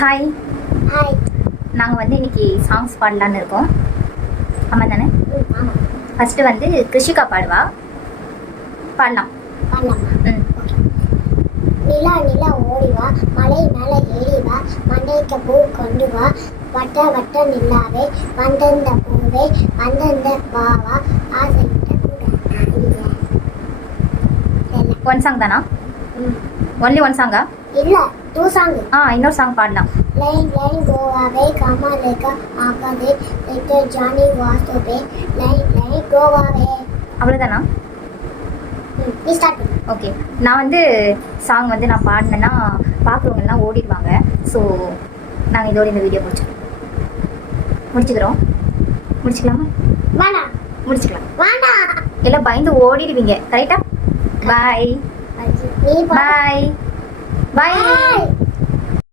Hi. Hi. நாங்கள் வந்து இன்னைக்கு சாங்ஸ் பாடலான்னு இருக்கோம். ஆமாம் தானே? ஆமாம். ஃபஸ்ட்டு வந்து கிருஷிகா பாடுவா. பாடலாம். பாடலாமா? ம். நிலா நிலா ஓடி வா, மலை மேலே ஏறி வா, மண்டைக்கு பூ கொண்டு வா, வட்ட வட்ட நிலாவே, வந்தந்த பூவே, வந்தந்த பாவா, ஆசையிட்ட கூட. ஒன் சாங் தானா? ஒன்லி ஒன் சாங்கா? இல்ல, 2 சாங். இன்னொரு சாங் பாடலாம். லைன் லைன் கோவாவே, கமலேகா ஆகாதே, லிட்டில் ஜானி வாசோபே, லைன் லைன் கோவாவே. அவ்வளோதானா? நீ ஸ்டார்ட் பண்ணு. ஓகே. நான் வந்து சாங் வந்து நான் பாடினேன்னா பார்க்குறவங்கலாம் ஓடிடுவாங்க. ஸோ நாங்கள் இதோட இந்த வீடியோ முடிச்சுக்கிறோம். முடிச்சுக்கலாமா? வேணாம். முடிச்சுக்கலாம். வேணாம். எல்லாம் பயந்து ஓடிடுவீங்க. கரெக்டா? பாய் நீ பாய் பாய்.